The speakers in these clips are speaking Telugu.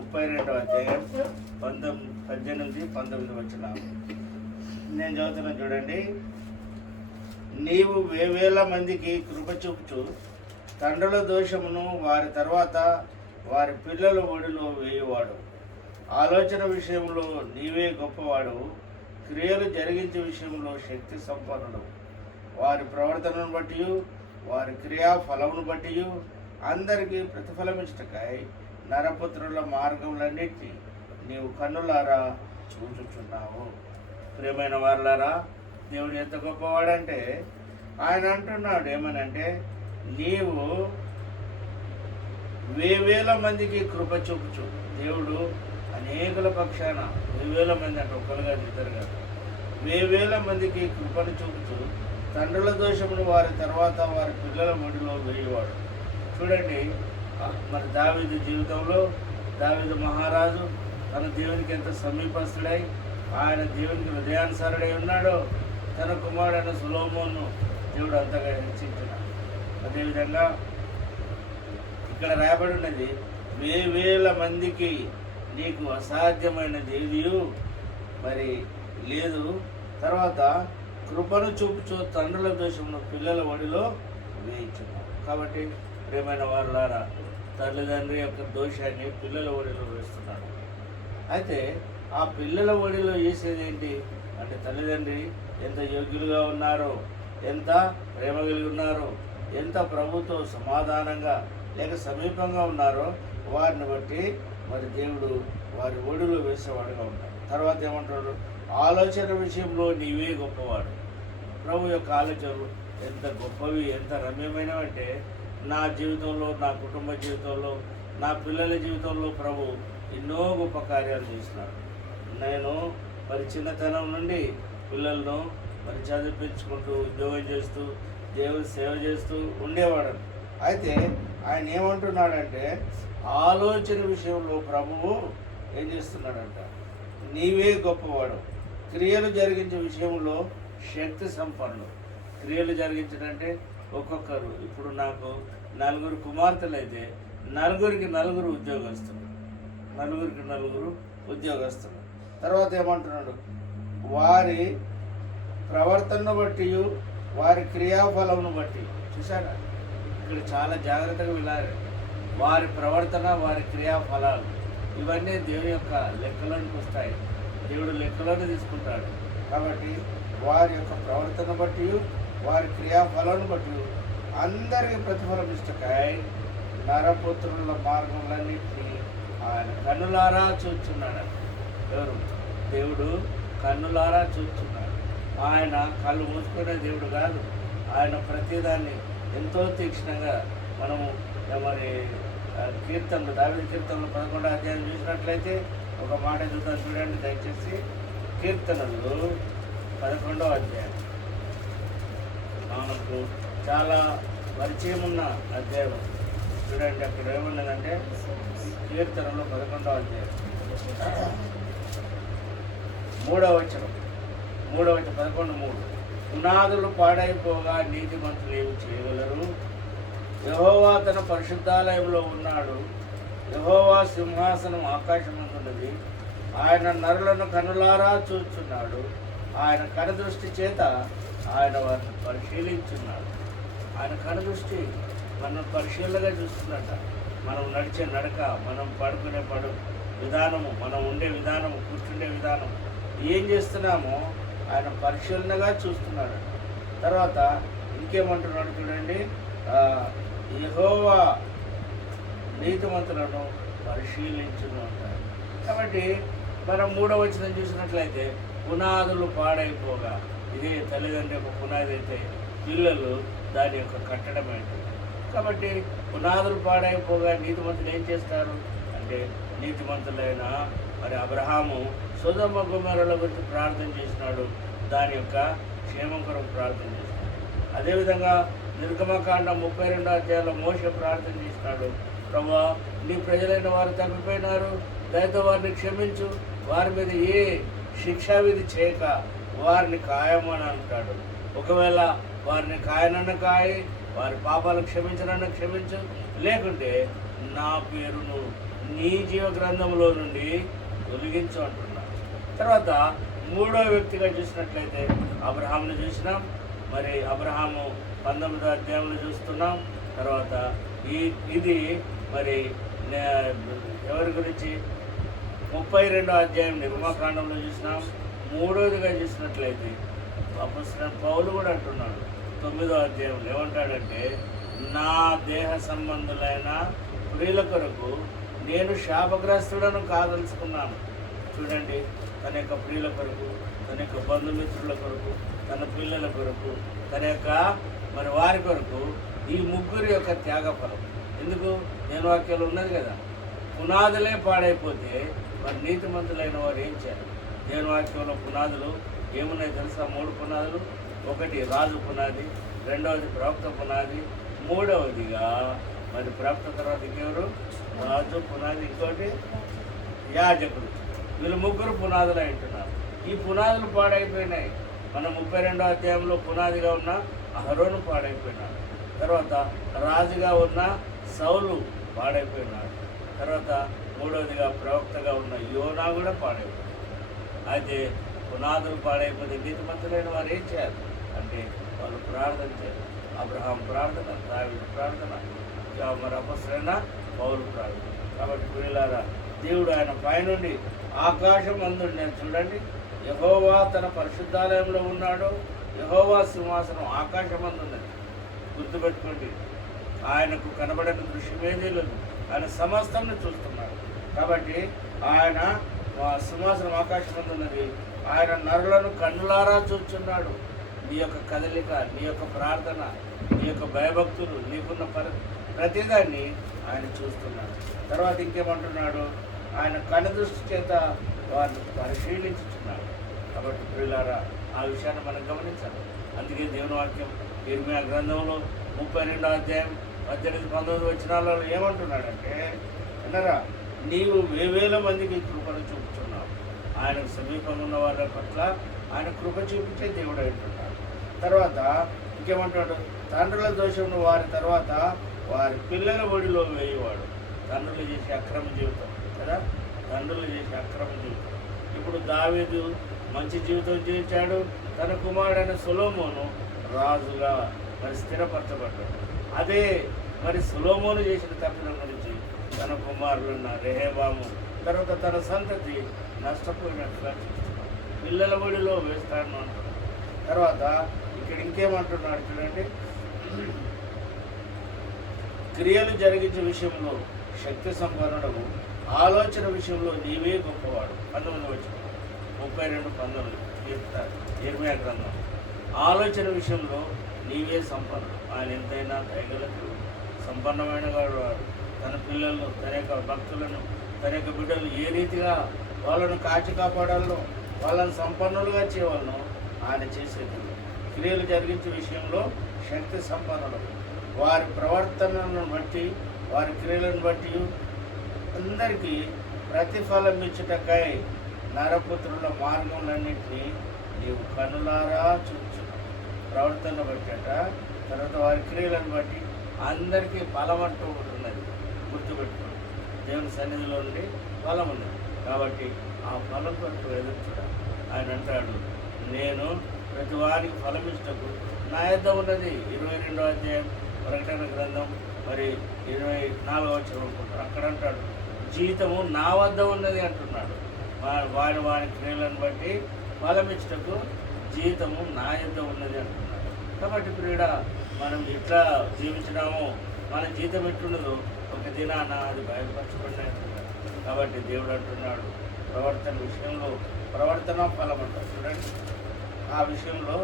32వ అధ్యాయం 18-19 వచనాలు నేను చదువుతున్నా చూడండి. నీవు వేవేల మందికి కృప చూపుచు తండ్రుల దోషమును వారి తర్వాత వారి పిల్లల ఒడిలో వేయువాడు. ఆలోచన విషయంలో నీవే గొప్పవాడు, క్రియలు జరిగించే విషయంలో శక్తి సంపన్నుడు. వారి ప్రవర్తనను బట్టి వారి క్రియా ఫలమును బట్టి అందరికీ ప్రతిఫలమిష్టకై నరపుత్రుల మార్గములన్నిటినీ నీవు కన్నులారా చూచుచున్నావు. ప్రియమైన వారులారా, దేవుడు ఎంత గొప్పవాడంటే ఆయన అంటున్నాడు ఏమనంటే, నీవు వేవేల మందికి కృప చూపుచు. దేవుడు అనేకుల పక్షాన వేవేల మంది అంటే ఒకరు కాదు ఇద్దరు కాదు, వేవేల మందికి కృపను చూపుచు తండ్రుల దోషమును వారి తర్వాత వారి పిల్లల ఒడిలో వేయవాడు. చూడండి, మరి దావీదు జీవితంలో దావీదు మహారాజు తన దేవునికి ఎంత సమీపస్తుడై ఆయన దేవునికి హృదయానుసారుడై ఉన్నాడో తన కుమారుడైన సొలొమోనును దేవుడు అంతగా హెచ్చించినాడు. అదేవిధంగా ఇక్కడ రాయబడి ఉన్నది, వేవేల మందికి నీకు అసాధ్యమైనది ఏది మరి లేదు. తర్వాత కృపను చూపుచు తండ్రుల దోషమును పిల్లల ఒడిలో వేయించున్నాం. కాబట్టి ప్రియమైన వారులారా, తల్లిదండ్రి యొక్క దోషాన్ని పిల్లల ఒడిలో వేస్తున్నాడు. అయితే ఆ పిల్లల ఒడిలో వేసేది ఏంటి అంటే, తల్లిదండ్రి ఎంత యోగ్యులుగా ఉన్నారో, ఎంత ప్రేమ కలిగి ఉన్నారో, ఎంత ప్రభుతో సమాధానంగా లేక సమీపంగా ఉన్నారో వారిని బట్టి మరి దేవుడు వారి ఒడిలో వేసేవాడుగా ఉన్నాడు. తర్వాత ఏమంటాడు, ఆలోచన విషయంలో నీవే గొప్పవాడు. ప్రభు యొక్క ఆలోచనలు ఎంత గొప్పవి, ఎంత రమ్యమైనవి అంటే, నా జీవితంలో, నా కుటుంబ జీవితంలో, నా పిల్లల జీవితంలో ప్రభు ఎన్నో గొప్ప కార్యాలు చేసినాడు. నేను మరి చిన్నతనం నుండి పిల్లలను మరి చదివించుకుంటూ ఉద్యోగం చేస్తూ దేవుని సేవ చేస్తూ ఉండేవాడు. అయితే ఆయన ఏమంటున్నాడంటే, ఆలోచన విషయంలో ప్రభువు ఏం చేస్తున్నాడంట, నీవే గొప్పవాడు, క్రియలు జరిగించే విషయంలో శక్తి సంపన్నుడు. క్రియలు జరిగించడంటే ఒక్కొక్కరు, ఇప్పుడు నాకు 4 కుమార్తెలు అయితే 4 ఉద్యోగస్తులు, 4 ఉద్యోగస్తులు. తర్వాత ఏమంటున్నాడు, వారి ప్రవర్తనను బట్టి వారి క్రియాఫలమును బట్టి. చూసారా, ఇక్కడ చాలా జాగ్రత్తగా వెళ్ళాలి. వారి ప్రవర్తన, వారి క్రియాఫలాలు ఇవన్నీ దేవుని యొక్క లెక్కలోనికి వస్తాయి. దేవుడు లెక్కలోనే తీసుకుంటాడు. కాబట్టి వారి యొక్క ప్రవర్తన బట్టి వారి క్రియాఫలాలను బట్టి అందరికీ ప్రతిఫలం ఇష్టకై నరపుత్రుల మార్గములన్నింటినీ ఆయన కన్నులారా చూచున్నాడు. ఎవరు? దేవుడు కన్నులారా చూచున్నాడు. ఆయన కళ్ళు మూసుకునే దేవుడు కాదు. ఆయన ప్రతిదాన్ని ఎంతో తీక్షణంగా మనము మరి కీర్తనలు, దావీదు కీర్తనలు 11వ అధ్యాయం చూసినట్లయితే ఒక మాట చూద్దాం. చూడండి దయచేసి, కీర్తనలు 11వ అధ్యాయం మనకు చాలా పరిచయం ఉన్న అధ్యాయం. చూడండి, అక్కడ ఏమున్నదంటే కీర్తనలు 11వ అధ్యాయం 3వ వచనం 11:3 పునాదులు పాడైపోగా నీతిమంతులు ఏమి చేయగలరు? యెహోవా తన పరిశుద్ధాలయంలో ఉన్నాడు. యెహోవా సింహాసనం ఆకాశమందున్నది. ఆయన నరులను కనులారా చూస్తున్నాడు. ఆయన కనుదృష్టి చేత ఆయన వారిని పరిశీలించున్నాడు. ఆయన కనుదృష్టి మనం పరిశీలనగా చూస్తున్నట్ట. మనం నడిచే నడక, మనం పడుకునే విధానము, మనం ఉండే విధానము, కూర్చుండే విధానం, ఏం చేస్తున్నామో ఆయన పరిశీలనగా చూస్తున్నాడు. తర్వాత ఇంకేమంటున్నాడు చూడండి, యెహోవా నీతిమంతులను పరిశీలించును అంటారు. కాబట్టి మనం 3వ వచనం చూసినట్లయితే, పునాదులు పాడైపోగా, ఇదే తల్లిదండ్రి యొక్క పునాది అయితే పిల్లలు దాని యొక్క కట్టడం ఏంటి. కాబట్టి పునాదులు పాడైపోగా నీతిమంతులు ఏం చేస్తారు అంటే, నీతిమంతులైన మరి అబ్రహాము సొదొమ గొమొర్రాల గురించి ప్రార్థన చేసినాడు, దాని యొక్క క్షేమం కొరకు ప్రార్థన చేసినాడు. అదేవిధంగా నిర్గమకాండం 32వ అధ్యాయంలో మోషే ప్రార్థన చేసినాడు, ప్రభువా నీ ప్రజలైన వారు తప్పిపోయినారు, దయతో వారిని క్షమించు, వారి మీద ఏ శిక్షావిధి చేయక వారిని ఖాయమని అంటాడు. ఒకవేళ వారిని కాయనన్న కాయ, వారి పాపాలు క్షమించనని క్షమించు, లేకుంటే నా పేరును నీ జీవ గ్రంథంలో నుండి తొలగించు అంటున్నాడు. తర్వాత మూడో వ్యక్తిగా చూసినట్లయితే అబ్రహామును చూసినాం. మరి అబ్రహాము 19వ అధ్యాయంలో చూస్తున్నాం. తర్వాత ఇది మరి ఎవరి గురించి 32వ అధ్యాయం నిర్మాకాండంలో చూసినాం. మూడోదిగా చూసినట్లయితే అపొస్తలుడైన పౌలు కూడా అంటున్నాడు 9వ అధ్యాయంలో ఏమంటాడంటే, నా దేహ సంబంధులైన ప్రియుల కొరకు నేను శాపగ్రస్తులను కాదలుచుకున్నాను. చూడండి, తన యొక్క ప్రియుల కొరకు, తన యొక్క బంధుమిత్రుల కొరకు, తన పిల్లల కొరకు, తన యొక్క మరి వారి కొరకు ఈ ముగ్గురు యొక్క త్యాగఫలం. ఎందుకు? నేను వాక్యాలు ఉన్నది కదా, పునాదులే పాడైపోతే మరి నీతిమంతులైన వారు ఏం చేయాలి? దేవుని వాక్యంలో పునాదులు ఏమున్నాయి తెలుసా? 3 పునాదులు. ఒకటి రాజు పునాది, రెండవది ప్రవక్త పునాది, మూడవదిగా మరి ప్రవక్త తర్వాత ఇంకెవరు? రాజు పునాది, ఇంకోటి యాజకుడు. వీళ్ళు ముగ్గురు పునాదులు అంటున్నారు. ఈ పునాదులు పాడైపోయినాయి. మన 32వ అధ్యాయంలో పునాదిగా ఉన్న అహరోను పాడైపోయినాడు. తర్వాత రాజుగా ఉన్న సౌలు పాడైపోయినాడు. తర్వాత మూడవదిగా ప్రవక్తగా ఉన్న యోనా కూడా పాడైపోయినాడు. అయితే పునాదులు పాడైపోతే నీతిమంతులైన వారు ఏం చేయాలి అంటే వాళ్ళు ప్రార్థన చేయాలి. అబ్రహాం ప్రార్థన, దావీదు ప్రార్థన, మరి అపొస్తలుడైన పౌలు ప్రార్థన. కాబట్టి ప్రియులారా, దేవుడు ఆయన పైనుండి ఆకాశం అందుండి, నేను చూడండి, యెహోవా తన పరిశుద్ధాలయంలో ఉన్నాడు. యెహోవా సింహాసనం ఆకాశం అందున్నది. గుర్తుపెట్టుకోండి, ఆయనకు కనబడని దృశ్యమేదీ లేదు. ఆయన సమస్తం చూస్తున్నాడు. కాబట్టి ఆయన సింహాసనం ఆకాశం అందున్నది. ఆయన నరులను కన్నులారా చూస్తున్నాడు. నీ యొక్క కదలిక, నీ యొక్క ప్రార్థన, నీ యొక్క భయభక్తులు, నీకున్న ప్రతిదాన్ని ఆయన చూస్తున్నాడు. తర్వాత ఇంకేమంటున్నాడు? ఆయన కనుదృష్టి చేత వారిని పరిశీలించుతున్నాడు. కాబట్టి ప్రియులారా, ఆ విషయాన్ని మనం గమనించాలి. అందుకే దేవుని వాక్యం ఇర్మియా గ్రంథంలో 32వ అధ్యాయం 18-19 వచనాలలో ఏమంటున్నాడంటే, వినరా, నీవు వేవేల మందికి కృపను చూపుతున్నావు. ఆయనకు సమీపంగా ఉన్న వారి పట్ల ఆయన కృప చూపించే దేవుడు అంటున్నాడు. తర్వాత ఇంకేమంటాడు? తండ్రుల దోషమును వారి తర్వాత వారి పిల్లల ఒడిలో వేయవాడు. తండ్రులు చేసే అక్రమ జీవితం కదా, తండ్రులు చేసే అక్రమ జీవితం. ఇప్పుడు దావీదు మంచి జీవితం జీవించాడు. తన కుమారుడైన సొలొమోను రాజుగా మరి స్థిరపరచబడ్డాడు. అదే మరి సొలొమోను చేసిన తప్పిదం గురించి తన కుమారులున్న రెహబాము తర్వాత తన సంతతి నష్టపోయినట్లుగా చూస్తున్నాడు. పిల్లల ఒడిలో వేస్తాను అంటున్నాడు. తర్వాత ఇక్కడ ఇంకేమంటున్నాడు చూడండి, క్రియలు జరిగించే విషయంలో శక్తి సంపన్నుడము, ఆలోచన విషయంలో నీవే గొప్పవాడు. 19 వచ్చిన 32-19 చెప్తారు ఇర్మియా గ్రంథం. ఆలోచన విషయంలో నీవే సంపన్నుడు. ఆయన ఎంతైనా దయగలదు, సంపన్నమైన వాడు. తన పిల్లలను, తన యొక్క భక్తులను, తన యొక్క బిడ్డలు ఏ రీతిగా వాళ్ళను కాచి కాపాడాలో, వాళ్ళని సంపన్నులుగా చేయవాలను ఆయన చేసేది. క్రియలు జరిగించే విషయంలో శక్తి సంపన్నుడు. వారి ప్రవర్తనలను బట్టి, వారి క్రియలను బట్టి అందరికీ ప్రతిఫలం ఇచ్చుటకై నరపుత్రుల మార్గములన్నింటినీ నీవు కనులారా చూచు. ప్రవర్తన బట్టట, తర్వాత వారి క్రియలను బట్టి అందరికీ ఫలం అంటూ ఉన్నది. గుర్తుపెట్టుకోండి, దేవుని సన్నిధిలో నుండి ఫలం ఉన్నది. కాబట్టి ఆ ఫలం కొరకు ఎదుర్చుట. ఆయన అంటాడు, నేను ప్రతి వారికి ఫలం ఇష్టకు నా యొద్ద ఉన్నది. 22వ అధ్యాయం ప్రకటన గ్రంథం మరి 24వ వచనం అనుకుంటారు. అక్కడ అంటాడు, జీతము నా వద్ద ఉన్నది అంటున్నాడు. వారి క్రియలను బట్టి ఫలం ఇష్టకు జీతము నా యొద్ద ఉన్నది అంటున్నాడు. కాబట్టి ప్రియుడ, మనం ఎట్లా జీవించినామో, మన జీతం ఎట్లున్నదో ఒక దినాన అది బయలుపరచబడినట్టు. కాబట్టి దేవుడు అంటున్నాడు, ప్రవర్తన విషయంలో ప్రవర్తన ఫలం అంటారు. చూడండి, ఆ విషయంలో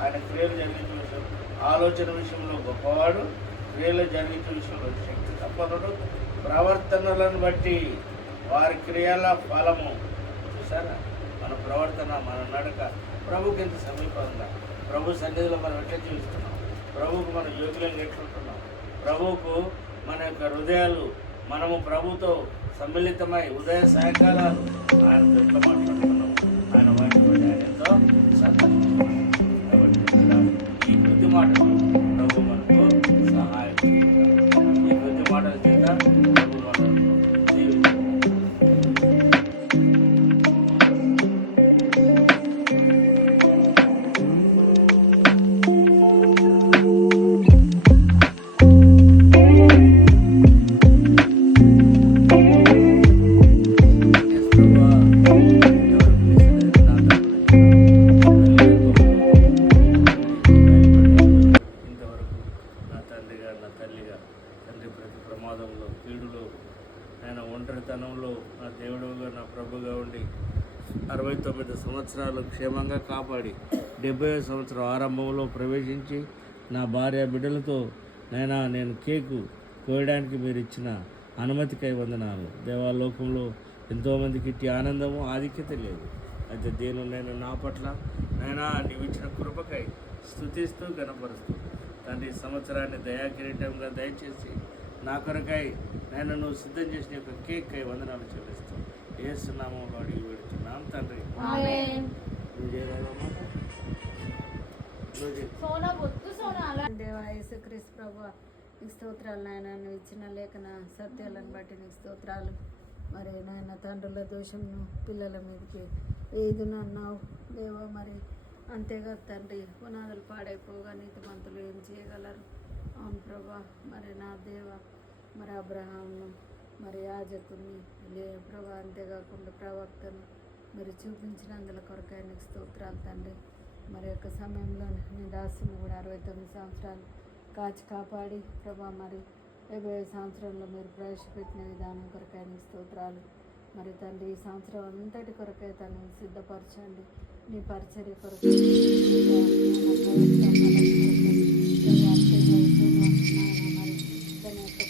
ఆయన క్రియలు జరిగించే విషయం, ఆలోచన విషయంలో గొప్పవాడు, క్రియలు జరిగించే విషయంలో శక్తి సంపన్నుడు. ప్రవర్తనలను బట్టి వారి క్రియల ఫలము. చూసారా, మన ప్రవర్తన, మన నడక ప్రభుకి ఎంత సమీపంగా, ప్రభు సన్నిధిలో మనం ఎట్లా జీవిస్తున్నాం, ప్రభువుకు మనం యోగ్యంగా ఎట్లుంటున్నాం, ప్రభువుకు మన యొక్క హృదయాలు, మనము ప్రభుతో సమ్మిళితమై ఉదయ సాయంకాలాలు ఆయనతో ఎట్లా మాట్లాడుతున్నాం, ఆయన వాటి ఆయన ఎంతో సంతోషిస్తున్నాం. కాబట్టి ఈ కృతి మాటలు ప్రభు మనకు ప్రమాదంలో కీడులో ఆయన ఒంటరితనంలో నా దేవుడుగా నా ప్రభుగా ఉండి 69 సంవత్సరాలు క్షేమంగా కాపాడి 70వ సంవత్సరం ఆరంభంలో ప్రవేశించి నా భార్య బిడ్డలతో నేను కేకు కోయడానికి మీరు ఇచ్చిన అనుమతికై వందనాలు. దేవాలోకంలో ఎంతోమందికి ఇట్టి ఆనందము ఆధిక్యత లేదు. అయితే నేను నా పట్ల నీవు ఇచ్చిన కృపకై స్తుతిస్తూ గణపరుస్తూ తండ్రి సంవత్సరాన్ని దయాకిరీటంగా దయచేసి నా కొరకై నువ్వు సిద్ధం చేసిన యొక్క కేక్ కై వందనాలు చెల్లిస్తూ యేసు నామములో అడిగి పెడుతున్నాం తండ్రి. దేవా యేసుక్రీస్తు ప్రభువా, నీకు స్తోత్రాలు నాయన. నువ్వు ఇచ్చిన లేఖన సత్యాలను బట్టి నీకు స్తోత్రాలు. మరి నాయన తండ్రుల దోషంను పిల్లల మీదకి వేయుదును అన్నావు దేవా. మరి అంతేగా తండ్రి, పునాదులు పాడైపోగా నీతిమంతులు ఏం చేయగలరు? అవును ప్రభా. మరి నా దేవ, మరి అబ్రహాంను, మరి యాజకుని ప్రభా, అంతేకాకుండా ప్రవక్తను మీరు చూపించినందుల కొరకై నీకు స్తోత్రాలు తండ్రి. మరి యొక్క సమయంలో నీ దాసుని కూడా 69 సంవత్సరాలు కాచి కాపాడి ప్రభా, మరి 70వ సంవత్సరంలో మీరు ప్రవేశపెట్టిన విధానం కొరకై నీకు స్తోత్రాలు. మరి తండ్రి ఈ సంవత్సరం అంతటి కొరకై తను సిద్ధపరచండి. నీ పరిచర్య కొరకు మరి తన యొక్క